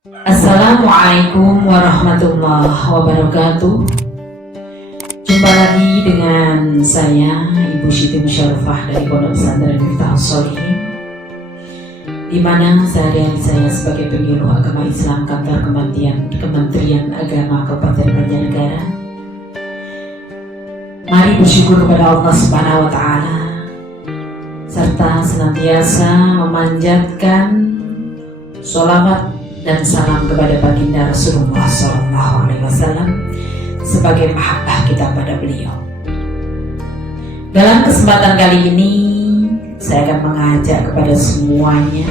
Assalamualaikum warahmatullahi wabarakatuh. Jumpa lagi dengan saya Ibu Siti Musyarrafah dari Pondok Pesantren Miftahus Sholihin, di mana sehari-hari saya sebagai penyuluh agama Islam kantor Kementerian Agama Kabupaten Banjarnegara. Mari bersyukur kepada Allah Subhanahu wa Ta'ala serta senantiasa memanjatkan sholawat dan salam kepada baginda Rasulullah SAW sebagai mahabbah kita pada beliau. Dalam kesempatan kali ini saya akan mengajak kepada semuanya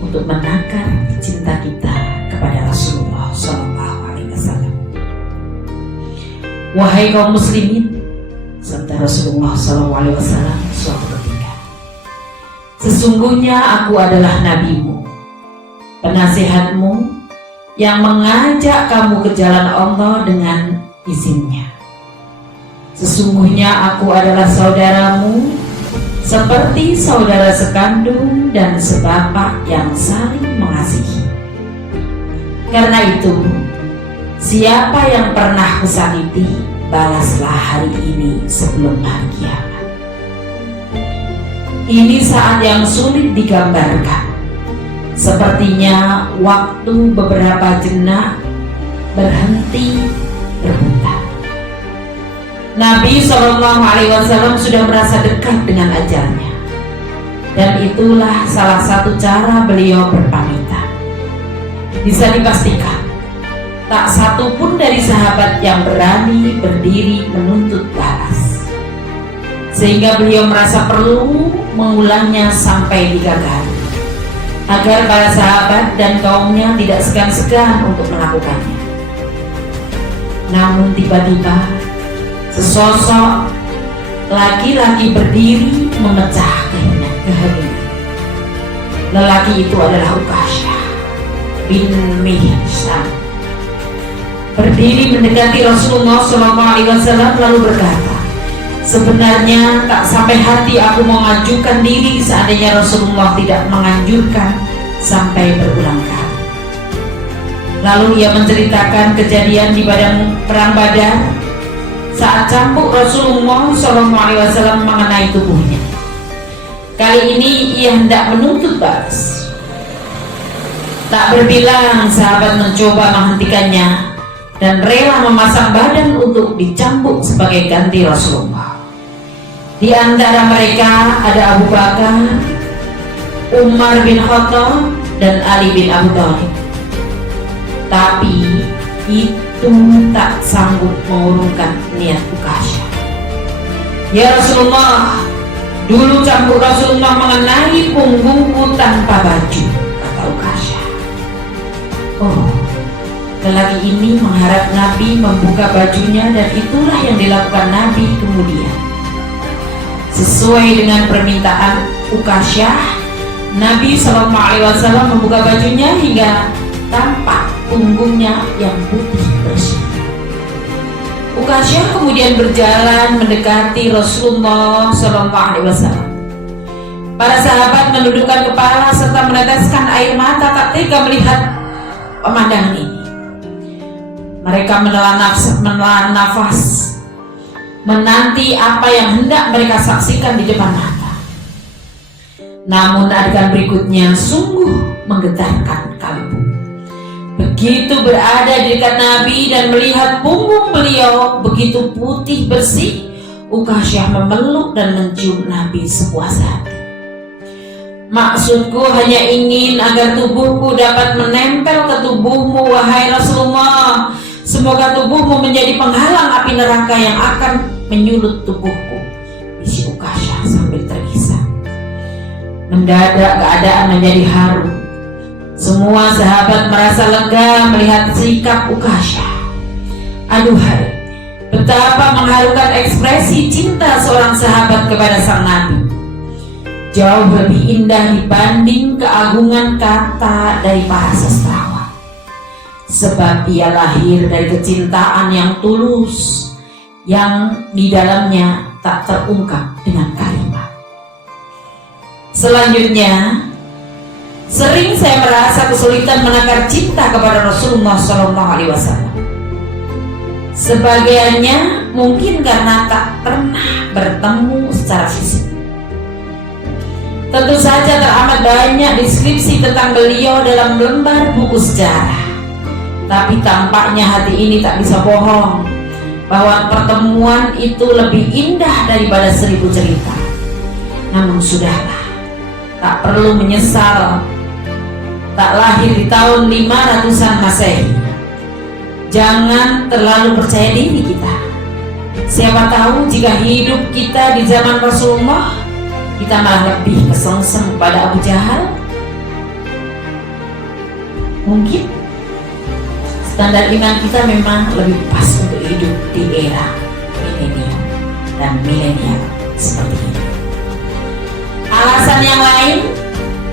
untuk menakar cinta kita kepada Rasulullah SAW. Wahai kaum muslimin serta Rasulullah SAW suatu ketika, sesungguhnya aku adalah nabimu, penasihatmu yang mengajak kamu ke jalan Allah dengan izinnya. Sesungguhnya aku adalah saudaramu seperti saudara sekandung dan sebapak yang saling mengasihi. Karena itu, siapa yang pernah kusakiti, balaslah hari ini sebelum hari kiamat. Ini saat yang sulit digambarkan. Sepertinya waktu beberapa jenak berhenti berputar. Nabi SAW sudah merasa dekat dengan ajalnya, dan itulah salah satu cara beliau berpamitan. Bisa dipastikan, tak satu pun dari sahabat yang berani berdiri menuntut balas, sehingga beliau merasa perlu mengulangnya sampai digagari, agar para sahabat dan kaumnya tidak segan-segan untuk melakukannya. Namun tiba-tiba sesosok laki-laki berdiri memecah keheningan. Lelaki itu adalah Uqasyah bin Mihsan. Berdiri mendekati Rasulullah SAW lalu berkata, sebenarnya tak sampai hati aku mengajukan diri seandainya Rasulullah tidak menganjurkan sampai berulang kali. Lalu ia menceritakan kejadian di perang Badar saat cambuk Rasulullah SAW mengenai tubuhnya. Kali ini ia hendak menuntut balas. Tak berbilang sahabat mencoba menghentikannya dan rela memasang badan untuk dicambuk sebagai ganti Rasulullah. Di antara mereka ada Abu Bakar, Umar bin Khattab, dan Ali bin Abi Thalib. Tapi itu tak sanggup mengurungkan niat Uqasyah. Ya Rasulullah, dulu cambuk Rasulullah mengenai punggungku tanpa baju, kata Uqasyah. Oh, lelaki ini mengharap Nabi membuka bajunya, dan itulah yang dilakukan Nabi kemudian. Sesuai dengan permintaan Uqasyah, Nabi SAW membuka bajunya hingga tampak punggungnya yang putih bersih. Uqasyah kemudian berjalan mendekati Rasulullah SAW. Para sahabat menundukkan kepala serta meneteskan air mata, tak tega melihat pemandangan ini. Mereka menelan nafas, menanti apa yang hendak mereka saksikan di depan mata. Namun adegan berikutnya sungguh menggetarkan kalbu. Begitu berada di dekat Nabi dan melihat punggung beliau begitu putih bersih, Uqasyah memeluk dan mencium Nabi sepuas hati. Maksudku hanya ingin agar tubuhku dapat menempel ke tubuhmu, wahai Rasulullah. Semoga tubuhmu menjadi penghalang api neraka yang akan menyulut tubuhku, bisi Uqasyah sambil terisak. Mendadak keadaan menjadi haru. Semua sahabat merasa lega melihat sikap Uqasyah. Aduhai, betapa mengharukan ekspresi cinta seorang sahabat kepada sang Nabi. Jauh lebih indah dibanding keagungan kata dari para sastrawan. Sebab ia lahir dari kecintaan yang tulus, yang di dalamnya tak terungkap dengan kalimat. Selanjutnya, Sering saya merasa kesulitan menakar cinta kepada Rasulullah SAW. Sebagiannya mungkin karena tak pernah bertemu secara fisik. Tentu saja teramat banyak deskripsi tentang beliau dalam lembar buku sejarah. Tapi tampaknya hati ini tak bisa bohong bahwa pertemuan itu lebih indah daripada 1000 cerita. Namun sudahlah, tak perlu menyesal tak lahir di tahun 500-an Masehi. Jangan terlalu percaya diri kita. Siapa tahu jika hidup kita di zaman Rasulullah, kita malah lebih kesengsem pada Abu Jahal. Mungkin standar iman kita memang lebih pas untuk hidup di era milenium dan milenial seperti ini. Alasan yang lain,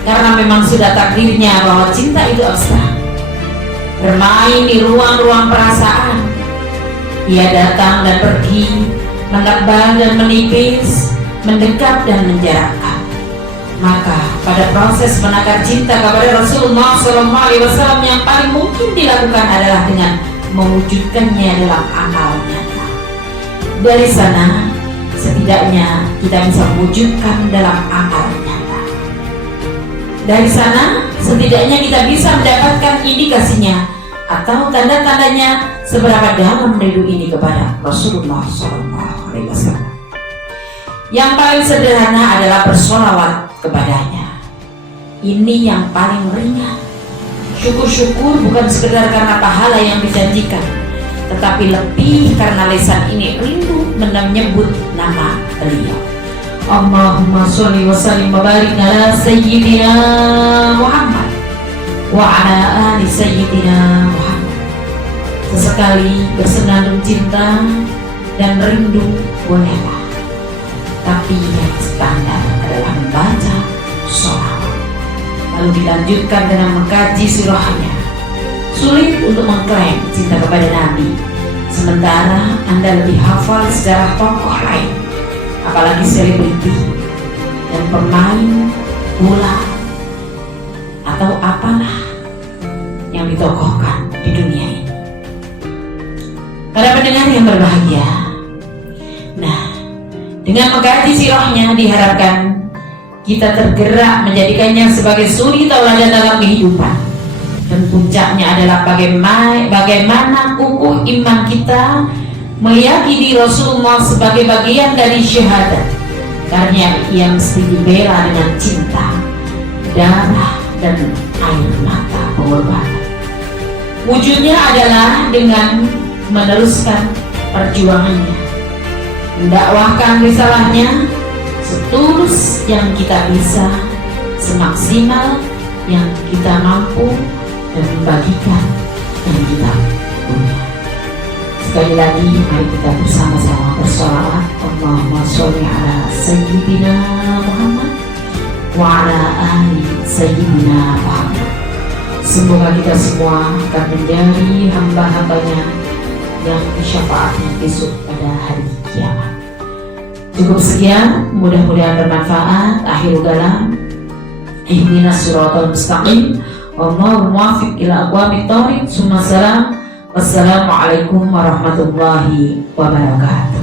karena memang sudah takdirnya bahwa cinta itu abstrak, bermain di ruang-ruang perasaan. Ia datang dan pergi, menebal dan menipis, mendekat dan menjarakkan. Maka pada proses menakar cinta kepada Rasulullah SAW yang paling mungkin dilakukan adalah dengan mewujudkannya dalam amal nyata. Dari sana setidaknya kita bisa mewujudkan dalam amal nyata. Dari sana setidaknya kita bisa mendapatkan indikasinya atau tanda-tandanya seberapa dalam rindu ini kepada Rasulullah SAW. Yang paling sederhana adalah bersolawat kepadanya. Ini yang paling ringan. Syukur-syukur bukan sekedar karena pahala yang dijanjikan, tetapi lebih karena lisan ini rindu menyebut nama beliau. Allahumma sholli wa sallim wa barik ala sayyidina Muhammad wa ala ali sayyidina Muhammad. Sesekali bersenandung cinta dan rindu bolehlah, tapi yang standar adalah membaca sholawat, lalu dilanjutkan dengan mengkaji sirahnya. Sulit untuk mengklaim cinta kepada Nabi, sementara Anda lebih hafal sejarah tokoh lain, apalagi selebriti dan pemain bola atau apalah yang ditokohkan di dunia ini. Para pendengar yang berbahagia, nah, dengan mengkaji sirahnya diharapkan kita tergerak menjadikannya sebagai suri tauladan dalam kehidupan. Dan puncaknya adalah bagaimana kukuh iman kita meyakini Rasulullah sebagai bagian dari syahadat, karena ia mesti dibela dengan cinta, darah, dan air mata pengorbanan. Wujudnya adalah dengan meneruskan perjuangannya, mendakwahkan risalahnya setulus yang kita bisa, semaksimal yang kita mampu, dan membagikan yang kita punya. Sekali lagi, mari kita bersama-sama bersolawat. Allahumma sholli ala sayyidina Muhammad wa ala ali sayyidina Muhammad. Semoga kita semua akan menjadi hamba-hambanya yang disyafaati besok pada hari kiamat. Cukup sekian, mudah-mudahan bermanfaat. Akhirul kalam, ihdinas siratal mustaqim, wallahu muwaffiq ila aqwamit thoriq. Wassalamualaikum warahmatullahi wabarakatuh.